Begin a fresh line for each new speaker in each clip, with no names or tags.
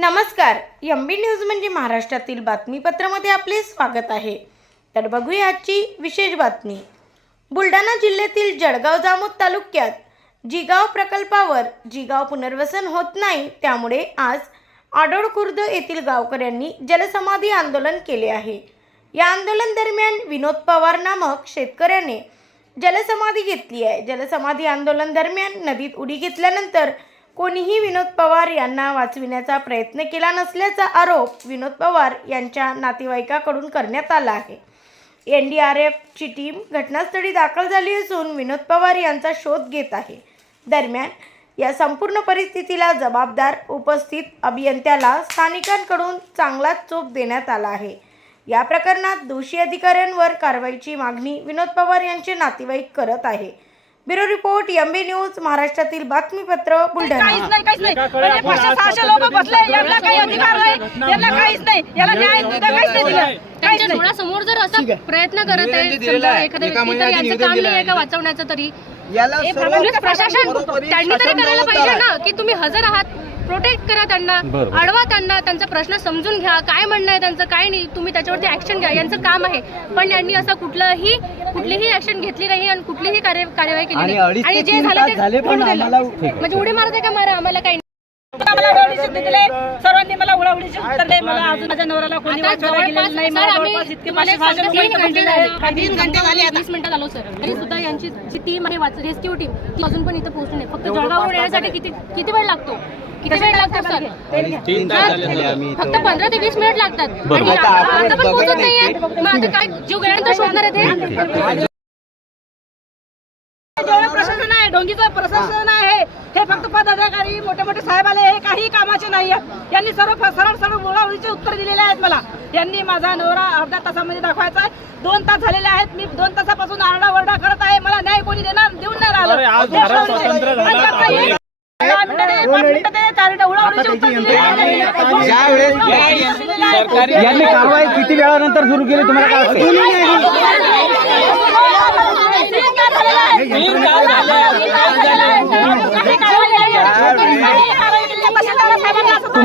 नमस्कार एम बी न्यूज म्हणजे महाराष्ट्रातील बातमीपत्रामध्ये आपले स्वागत आहे. तर बघूया आजची विशेष बातमी. बुलढाणा जिल्ह्यातील जळगाव जामोद तालुक्यात जिगाव प्रकल्पावर जिगाव पुनर्वसन होत नाही त्यामुळे आज आडोळखुर्द येथील गावकऱ्यांनी जलसमाधी आंदोलन केले आहे. या आंदोलन दरम्यान विनोद पवार नामक शेतकऱ्याने जलसमाधी घेतली आहे. जलसमाधी आंदोलन दरम्यान नदीत उडी घेतल्यानंतर कोणीही विनोद पवार यांना वाचविण्याचा प्रयत्न केला नसल्याचा आरोप विनोद पवार यांच्या नातेवाईकाकडून करण्यात आला आहे. एन डी आर एफची टीम घटनास्थळी दाखल झाली असून विनोद पवार यांचा शोध घेत आहे. दरम्यान या संपूर्ण परिस्थितीला जबाबदार उपस्थित अभियंत्याला स्थानिकांकडून चांगलाच चोप देण्यात आला आहे. या प्रकरणात दोषी अधिकाऱ्यांवर कारवाईची मागणी विनोद पवार यांचे नातेवाईक करत आहे. ब्युरो रिपोर्ट एमबी न्यूज महाराष्ट्रातील बातमीपत्र बुलढाणा.
काहीच नाही काहीच नाही. म्हणजे पाचशे सहाशे लोक बसले यांना काही अधिकार नाही यांना काहीच नाही. याला न्याय सुद्धा काहीच नाही दिलं. काहीच
त्यांच्या
नाही.
डोळ्यासमोर जर असं प्रयत्न करत आहे समजा एखाद्या व्यक्ती तर यांचं काम नाही आहे का वाचवण्याचं तरी
याला
हे
सर्व
म्हणजे प्रशासन त्यांनी तरी
शासन
करायला
जबाबदार
पाहिजे
आहे.
ना की तुम्ही हजर आहात प्रोटेक्ट करा त्यांना अडवा त्यांना त्यांचा प्रश्न समजून घ्या काय म्हणणं आहे त्यांचं काय नाही तुम्ही त्याच्यावरती ऍक्शन घ्या यांचं काम आहे. पण यांनी असं कुठलंही कुठलीही ऍक्शन घेतली नाही आणि कुठलीही कार्य कार्यवाही केली
आणि
नाही.
अडीच ते
आणि जे
तीन
झालं
तास
ते
झाले पण
सोडून दिलं.
आम्हाला-
म्हणजे उडी मारते का मारा? आम्हाला काही
मला दिले सर्वांनी मला उडाउडीचे उत्तर दे मला अजून माझ्या नवऱ्याला कोणी
आता
वाचवायला गेलेलं नाही.
सर
मला
आम्ही
जवळपास इतके लोक
तीन घंटे झाले. तीन घंटे झाले वीस मिनिटं झालो सर. तरी सुद्धा यांची जी टीम आहे रेस्क्यू टीम ती अजून पण इथं पोहोचली नाही. फक्त जळगाववर येण्यासाठी किती किती वेळ लागतो? किती वेळ लागतो सर?
तीन तास झाले आम्ही
फक्त पंधरा ते वीस मिनिट लागतात. आणि आता आता पण पोहोचत नाहीये. मग आता काय? जीव गेल्यानंतर शोधणार आहे. ते
ढोंगीचं प्रशासन आहे. हे फक्त पदाधिकारी मोठे मोठे साहेब आले हे काही कामाचे नाही आहेत यांनी सर्व सरळ सरळ मुळावळीचे उत्तर दिलेले आहेत मला. यांनी माझा नवरा अर्ध्या तासामध्ये दाखवायचा आहे. दोन तास झालेले आहेत. मी दोन तासापासून आरडा वरडा करत आहे. मला न्याय कोणी देणार देऊन नाही राहिलं. दिलेले आहेत.
यांनी कारवाई किती वेळानंतर सुरू केली? तुम्हाला काय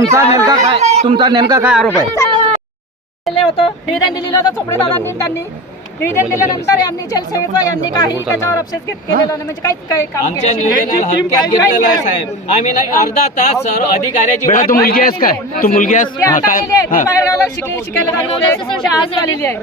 तुमचा नेमका काय तुमचा नेमका काय आरोप आहे?
दिले होतं. निवेदन दिलेलं होतं चोपडे दादांनी त्यांनी. निवेदन दिल्यानंतर यांनी जलसेवेचा यांनी काही त्याच्यावर अपशेष घेत केलेलं नाही. म्हणजे काहीच काही काम
आमच्या
केलं नाही.
निवेदनाला हलक्यात घेतलेलं आहे साहेब. आम्ही नाही अर्धा तास सर्व अधिकाऱ्याची
बेटा
वाट
तू मुलगी
पाहिली.
आहेस काय? तू मुलगी आहेस?
ती
हा
आता
काय
आलेली आहे, ती
हा.
बाहेरगावला शिक- शिकायला जाणार आहे. ती आज आलेली आहे.